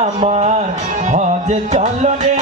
আমার হজ চল রে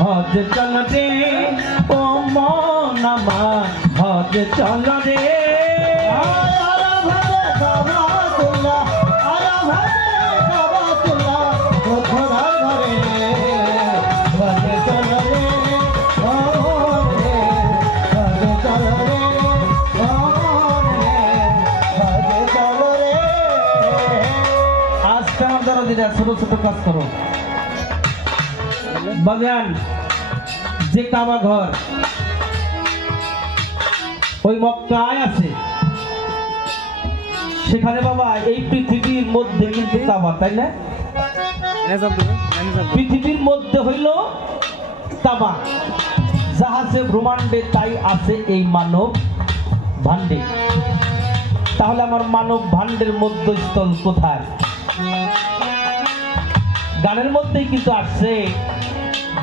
হজ চল রে ও মন আমার হজ চল রে আজকে আমার দ্বারা দিদা ছোট ছোট কাজ করো বাগান যে কাবা ঘর ওই মক্কায় আছে সেখানে বাবা এই পৃথিবীর মধ্যে কিন্তু কাবা তাই না পৃথিবীর মধ্যে হইল কাবা জাহাজে ব্রহ্মাণ্ডে তাই আছে এই মানব ভাণ্ডে তাহলে আমার মানব ভাণ্ডের মধ্যস্থল কোথায় গানের মধ্যেই কিন্তু আসছে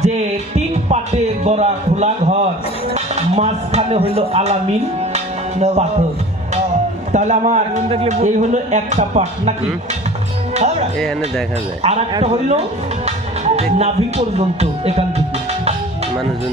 যে 3 পাটে গড়া খোলা ঘর মাঝখানে হইল আলামিন পাথর তাহলে আমার এই হলো একটা পাট নাকি দেখা যায় আর একটা হইল নাভি পর্যন্ত এখান থেকে মানুষজন